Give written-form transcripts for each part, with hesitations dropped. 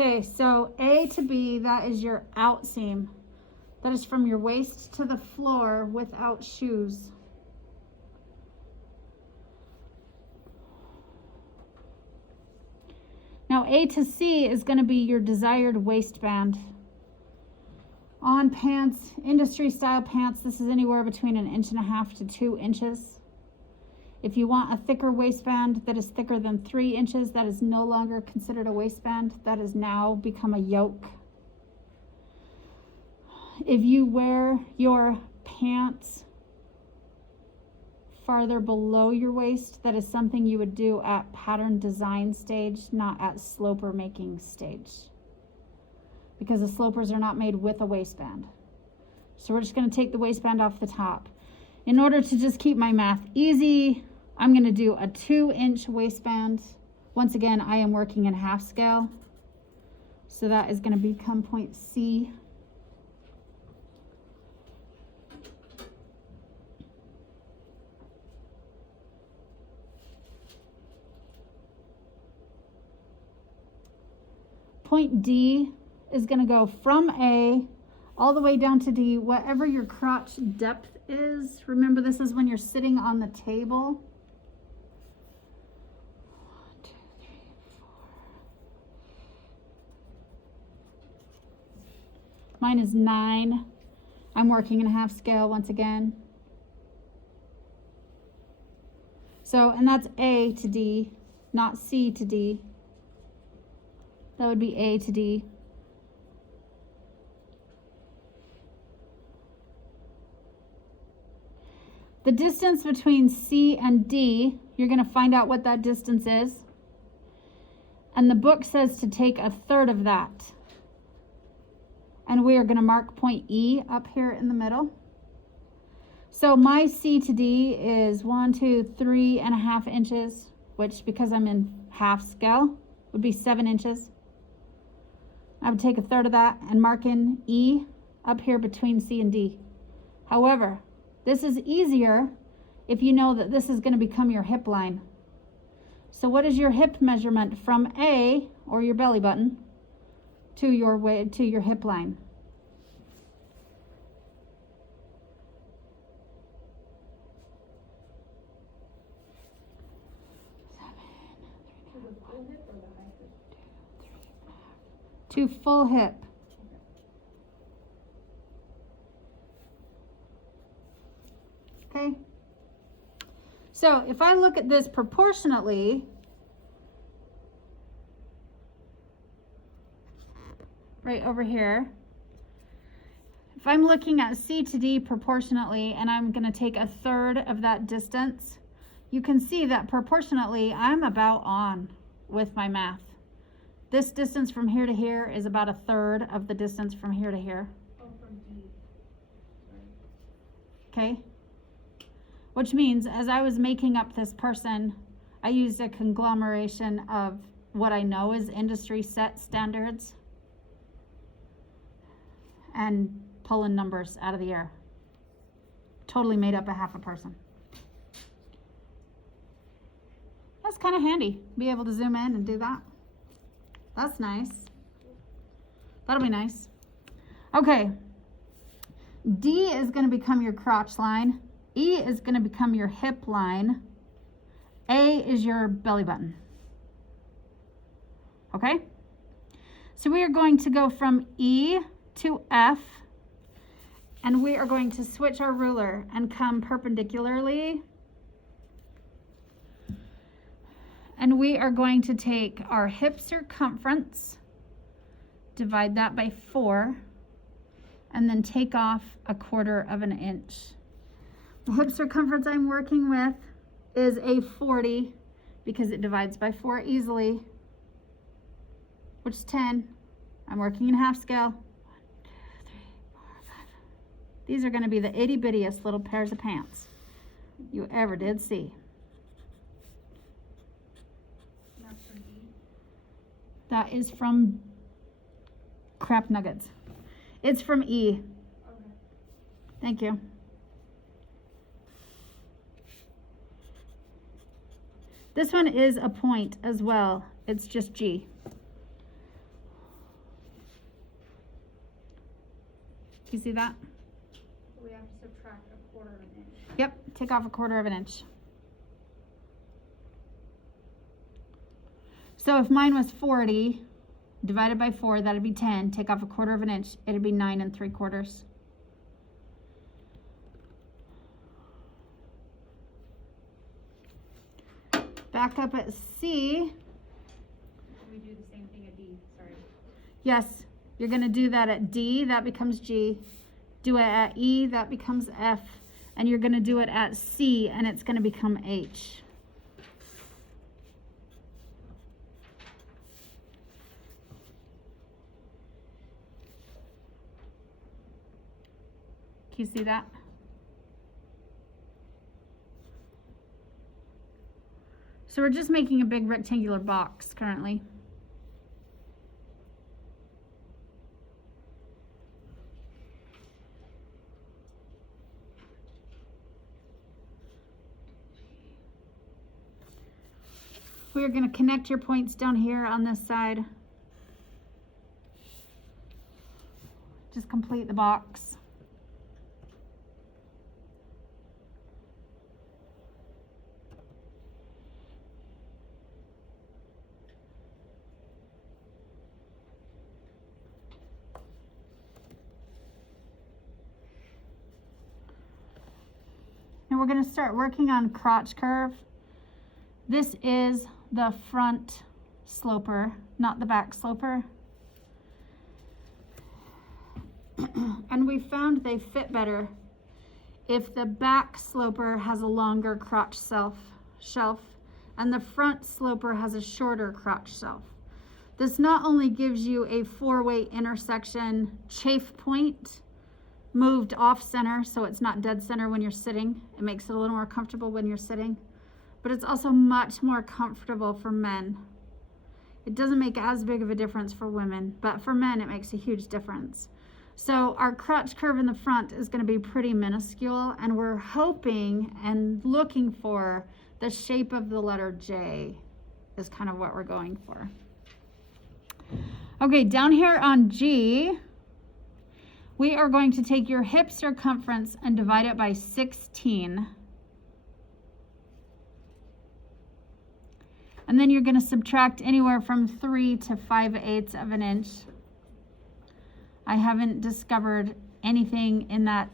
Okay, so A to B, that is your out seam. That is from your waist to the floor without shoes. Now A to C is going to be your desired waistband. On pants, industry style pants, this is anywhere between 1.5 to 2 inches. If you want a thicker waistband that is thicker than 3 inches, that is no longer considered a waistband. That has now become a yoke. If you wear your pants farther below your waist, that is something you would do at pattern design stage, not at sloper making stage. Because the slopers are not made with a waistband. So we're just going to take the waistband off the top. In order to just keep my math easy, I'm going to do a 2-inch waistband. Once again, I am working in half scale. So that is going to become point C. Point D is going to go from A all the way down to D, whatever your crotch depth is. Remember, this is when you're sitting on the table. 1, 2, 3, 4. Mine is 9. I'm working in half scale once again. So, and that's A to D, not C to D. That would be A to D. The distance between C and D, you're going to find out what that distance is. And the book says to take 1/3 of that. And we are going to mark point E up here in the middle. So my C to D is 1, 2, 3.5 inches, which because I'm in half scale would be 7 inches. I would take 1/3 of that and mark in E up here between C and D. However, this is easier if you know that this is going to become your hip line. So what is your hip measurement from A, or your belly button, to your hip line? To full hip. Okay. So if I look at this proportionately, right over here, if I'm looking at C to D proportionately and I'm going to take 1/3 of that distance, you can see that proportionately I'm about on with my math. This distance from here to here is about 1/3 of the distance from here to here. Oh, from D. Okay? Which means as I was making up this person, I used a conglomeration of what I know is industry set standards and pulling numbers out of the air. Totally made up a half a person. That's kind of handy, be able to zoom in and do that. That's nice. That'll be nice. Okay. D is going to become your crotch line. E is going to become your hip line. A is your belly button. Okay? So we are going to go from E to F, and we are going to switch our ruler and come perpendicularly. And we are going to take our hip circumference, divide that by 4, and then take off 1/4 inch. The hip circumference I'm working with is a 40 because it divides by 4 easily, which is 10. I'm working in half scale. 1, 2, 3, 4, 5. These are going to be the itty bittiest little pairs of pants you ever did see. That is from Crap Nuggets. It's from E. Okay. Thank you. This one is a point as well. It's just G. Do you see that? So we have to subtract 1/4 of an inch. Yep, take off 1/4 of an inch. So if mine was 40, divided by 4, that'd be 10. Take off 1/4 of an inch, it'd be 9 3/4. Back up at C. We do the same thing at D, sorry. Yes, you're going to do that at D, that becomes G. Do it at E, that becomes F. And you're going to do it at C, and it's going to become H. Can you see that? So we're just making a big rectangular box currently. We're going to connect your points down here on this side. Just complete the box. And we're going to start working on crotch curve. This is the front sloper, not the back sloper. And we found they fit better if the back sloper has a longer crotch shelf and the front sloper has a shorter crotch shelf. This not only gives you a 4-way intersection chafe point, moved off center so it's not dead center when you're sitting. It makes it a little more comfortable when you're sitting, but it's also much more comfortable for men. It doesn't make as big of a difference for women, but for men it makes a huge difference. So our crotch curve in the front is going to be pretty minuscule, and we're hoping and looking for the shape of the letter J is kind of what we're going for. Okay, down here on G, we are going to take your hip circumference and divide it by 16. And then you're going to subtract anywhere from 3 to 5/8 of an inch. I haven't discovered anything in that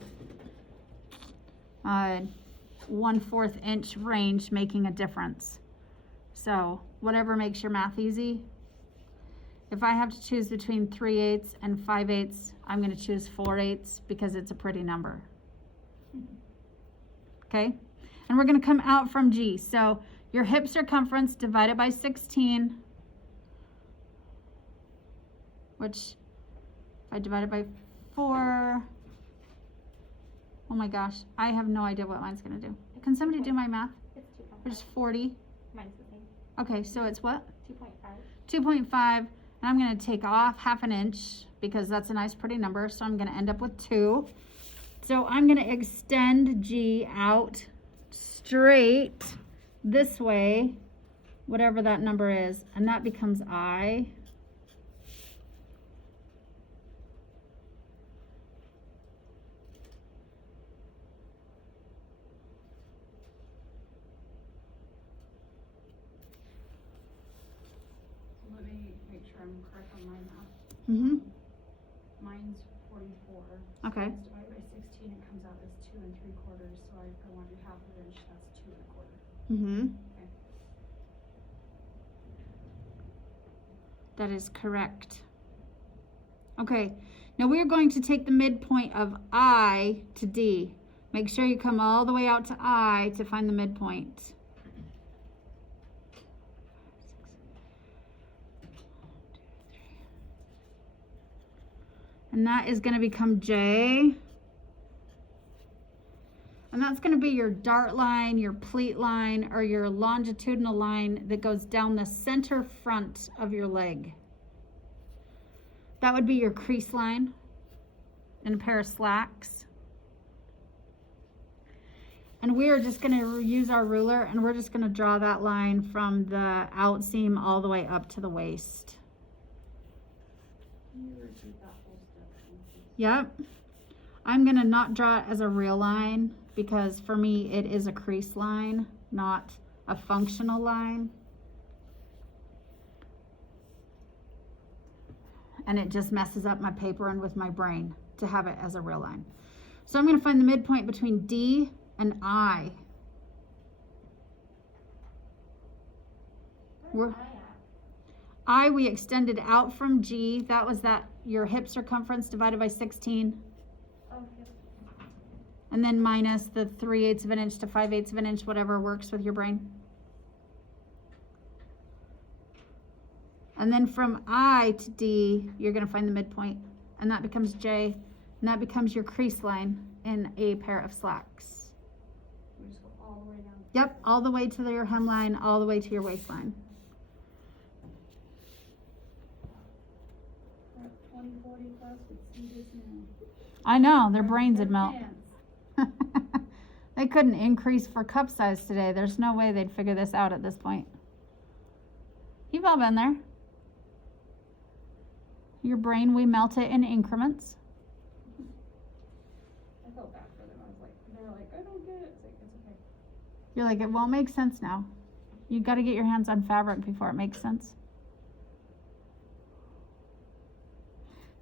1/4 inch range making a difference. So whatever makes your math easy. If I have to choose between 3/8 and 5/8, I'm going to choose 4/8 because it's a pretty number. Okay? And we're going to come out from G. So your hip circumference divided by 16, which if I divide it by 4, oh my gosh, I have no idea what mine's going to do. Can somebody do my math? It's 2.5. Which is 40. Mine's the same. Okay, so it's what? 2.5. 2.5. And I'm going to take off 1/2 inch because that's a nice pretty number. So I'm going to end up with 2. So I'm going to extend G out straight this way, whatever that number is. And that becomes I. Let me make sure I'm correct on my math. Mm-hmm. Mine's 44. Okay. So divided by 16, it comes out as 2 3/4. So I want to do 1/2 inch. That's 2 1/4. Mm-hmm. Okay. That is correct. Okay, now we are going to take the midpoint of I to D. Make sure you come all the way out to I to find the midpoint. And that is going to become J. And that's going to be your dart line, your pleat line, or your longitudinal line that goes down the center front of your leg. That would be your crease line in a pair of slacks. And we are just going to use our ruler, and we're just going to draw that line from the out seam all the way up to the waist. Can you repeat that whole step? Yep. I'm gonna not draw it as a real line because for me it is a crease line, not a functional line. And it just messes up my paper and with my brain to have it as a real line. So I'm gonna find the midpoint between D and I. We're, I, we extended out from G. That was your hip circumference divided by 16. Oh, yep. And then minus the 3/8 of an inch to 5/8 of an inch, whatever works with your brain. And then from I to D, you're going to find the midpoint. And that becomes J. And that becomes your crease line in a pair of slacks. We just go all the way down. Yep, all the way to your hemline, all the way to your waistline. We're at 2040 plus, it's see this now. I know, their brains would Their melt. pants. They couldn't increase for cup size today. There's no way they'd figure this out at this point. You've all been there. Your brain, we melt it in increments. I felt bad for them. I was like, they're like, I don't get it. It's like, it's okay. You're like, it won't make sense now. You got to get your hands on fabric before it makes sense.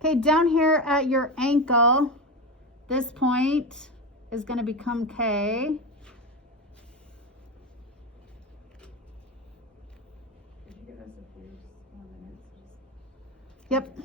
Okay, down here at your ankle, this point is going to become K. If you give us a few 1 minutes, just. Yep.